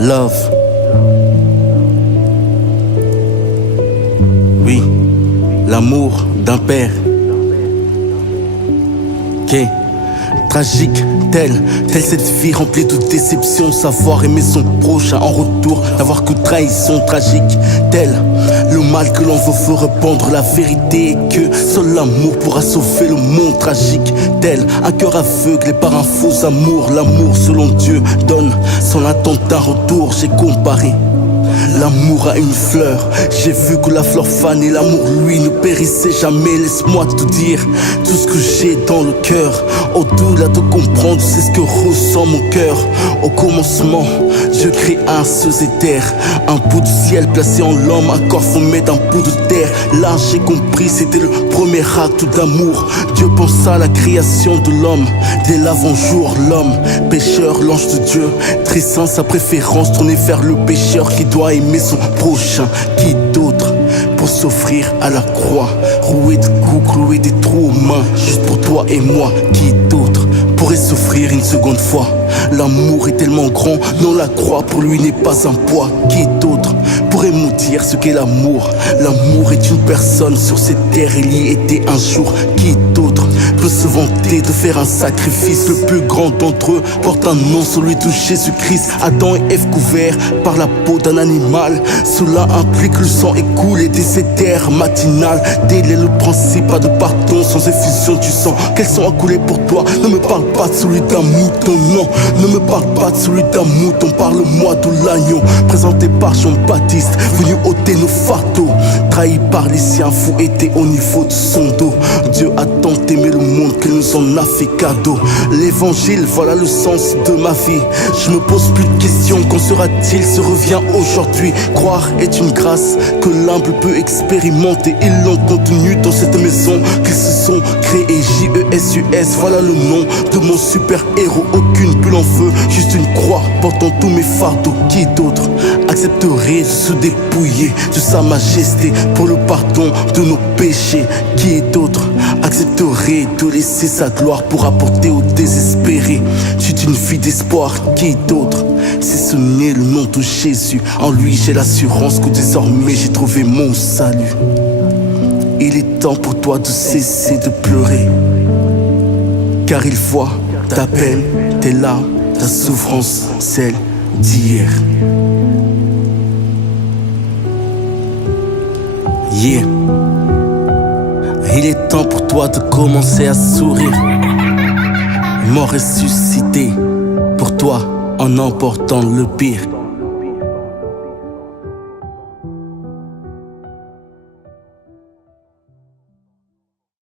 Love. Oui, l'amour d'un père. Ok. Tragique, telle cette vie remplie de déceptions. Savoir aimer son prochain en retour, n'avoir que trahison. Tragique, tel le mal que l'on veut répandre. La vérité est que seul l'amour pourra sauver le monde. Tragique, tel un cœur aveuglé par un faux amour. L'amour selon Dieu donne sans attendre un retour. J'ai comparé l'amour à une fleur, j'ai vu que la fleur fanait. L'amour lui ne périssait jamais. Laisse-moi te dire tout ce que j'ai dans le cœur. Au-delà de comprendre, c'est ce que ressent mon cœur. Au commencement, Dieu créa un seul éther, un bout de ciel placé en l'homme, un corps formé d'un bout de terre. Là j'ai compris, c'était le premier acte d'amour. Dieu pensa à la création de l'homme. Dès l'avant-jour, l'homme, pécheur, l'ange de Dieu, tressant sa préférence, tourné vers le pécheur qui doit aimer son prochain. Qui d'autre pour s'offrir à la croix, roué de coups, cloué des trous aux mains, juste pour toi et moi. Qui d'autre pourrait s'offrir une seconde fois? L'amour est tellement grand, non, la croix pour lui n'est pas un poids. Qui d'autre pourrait nous dire ce qu'est l'amour? L'amour est une personne sur cette terre, il y était un jour. Qui d'autre peut se vanter de faire un sacrifice? Le plus grand d'entre eux porte un nom, celui de Jésus-Christ. Adam et Ève couverts par la peau d'un animal, cela implique le sang écoulé des cette terre matinale. Tel est le principe, pas de pardon sans effusion du sang. Quel sang a coulé pour toi? Ne me parle pas de celui d'un mouton, non. Ne me parle pas de celui d'un mouton, parle-moi de l'agneau présenté par Jean-Baptiste, venu ôter nos fardeaux. Trahi par les siens, fouetté au niveau de son dos. Dieu a tant aimé le monde qu'il nous en a fait cadeau. L'évangile, voilà le sens de ma vie. Je me pose plus de questions, qu'en sera-t-il? Se revient aujourd'hui. Croire est une grâce que l'humble peut expérimenter. Ils l'ont contenu dans cette maison qu'ils se sont créés. J-E-S-U-S, voilà le nom de mon super-héros. Aucune bulle en feu, juste une croix portant tous mes fardeaux. Qui d'autre accepterait de se dépouiller de sa majesté pour le pardon de nos péchés? Qui d'autre accepterait de laisser sa gloire pour apporter aux désespérés? Tu es une fille d'espoir. Qui d'autre? C'est ce n'est le nom de Jésus. En lui j'ai l'assurance que désormais j'ai trouvé mon salut. Il est temps pour toi de cesser de pleurer, car il voit ta peine, tes larmes, ta souffrance, celle d'hier. Yeah. Il est temps pour toi de commencer à sourire. Mort ressuscité pour toi en emportant le pire.